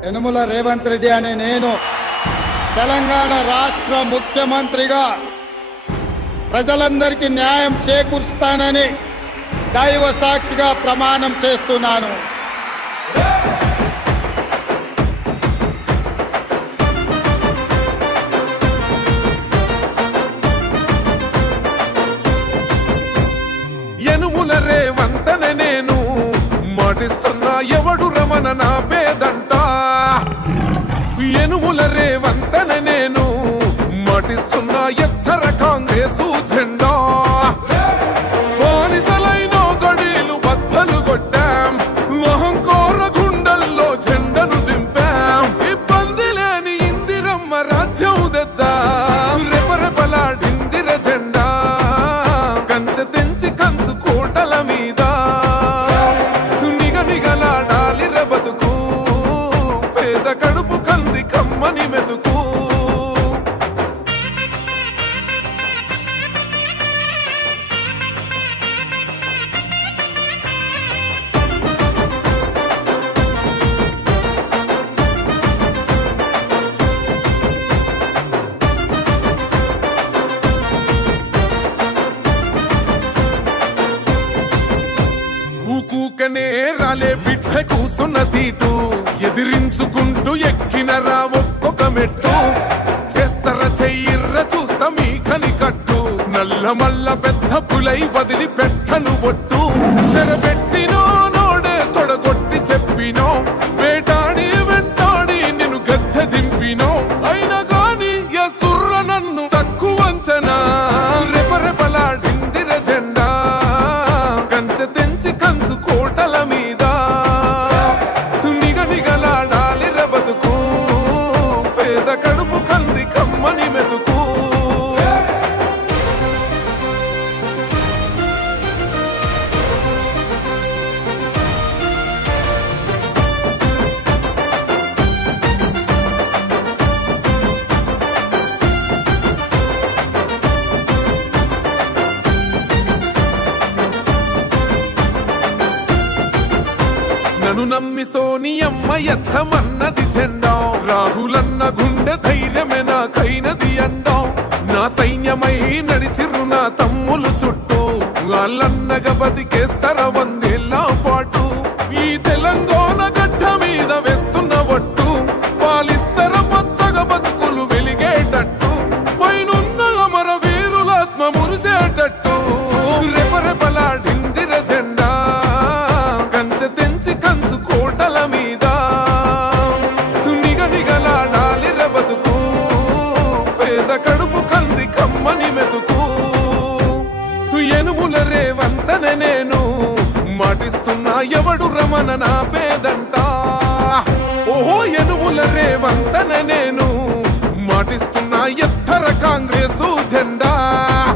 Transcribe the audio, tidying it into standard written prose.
యనుమల రేవంత్ రెడ్డి అనే నేను తెలంగాణ రాష్ట్ర ముఖ్యమంత్రిగా ప్రజలందరికీ న్యాయం చేకూరుస్తానని దైవ సాక్షిగా ప్రమాణం చేస్తున్నాను. యనుమల రేవంత్ అనే నేను మాటిస్తున్నా ఎవడు రమణ నా పేదంట. యనుమల రేవంత్ అనే నేను మాటిస్తున్నా ఎత్తర కాంగ్రెసు జెండా. బానిసలైన గడీలు బద్దలు కొట్టాం, అహంకార గుండెల్లో జెండను దింపాం. ఇబ్బంది లేని ఇందిరమ్మ రాజ్యం తెద్దాం. రెపరెపలాడిందిర జెండా కంచె తెంచి కంచు కోటల మీద నిగనిగలాడాలి బతుకు. పేద కడుపు కంది కమ్మని మెతుకు. ఊకూకనే రాలే బిడ్డ కూసున్న సీటు ఎదిరించుకుంటూ ఎక్కినరా ఒక్కొక్క మెట్టు. చేస్తర చెయ్యిర్ర చూస్తా మీ కని కట్టు. నల్ల మల్ల పెద్ద పులై వదిలి పెట్టను ఒట్టు. చెరబెట్టినో నోడే తొడగొట్టి చెప్పినో, వేటాడి వెంటాడి నిన్ను గద్దె దింపినో. అయినా గాని ఎసుర్ర నన్ను తక్కువంచనా. రెపరెపలాడిందిర జెండా కంచె తెంచి కంచు కోటల మీద నిగనిగలాడాలి బతుకు. పేద కడుపు కంది కమ్మని మెతుకు. నన్ను నమ్మి సోనియమ్మ ఎత్తమన్నది జెండా. రాహులన్న గుండె ధైర్యమే నాకైనది అండా. నా సైన్యమై నడిచిర్రు నా తమ్ములు చుట్టూ. వాళ్ళన్నగా బతికేస్తర వందేళ్ల పాటు. ఈ తెలంగాణ గడ్డ మీద వేస్తున్న ఒట్టు. పాలిస్తర పచ్చగా బతుకులు వెలిగేటట్టు. పైనున్న అమర వీరులాత్మ మురిసేటట్టు. రెపరెపలాడిందిర జెండా కంచె తెంచి కంచు కోటల మీద నిగనిగలాడాలి బతుకు. పేద కడుపు కంది కమ్మని మెతుకు. యనుమల రేవంత్ అనే నేను మాటిస్తున్నా ఎవడు రమణ నా పేదంట. ఓహో యనుమల రేవంత్ అనే నేను మాటిస్తున్నా ఎత్తర కాంగ్రెసు జెండా.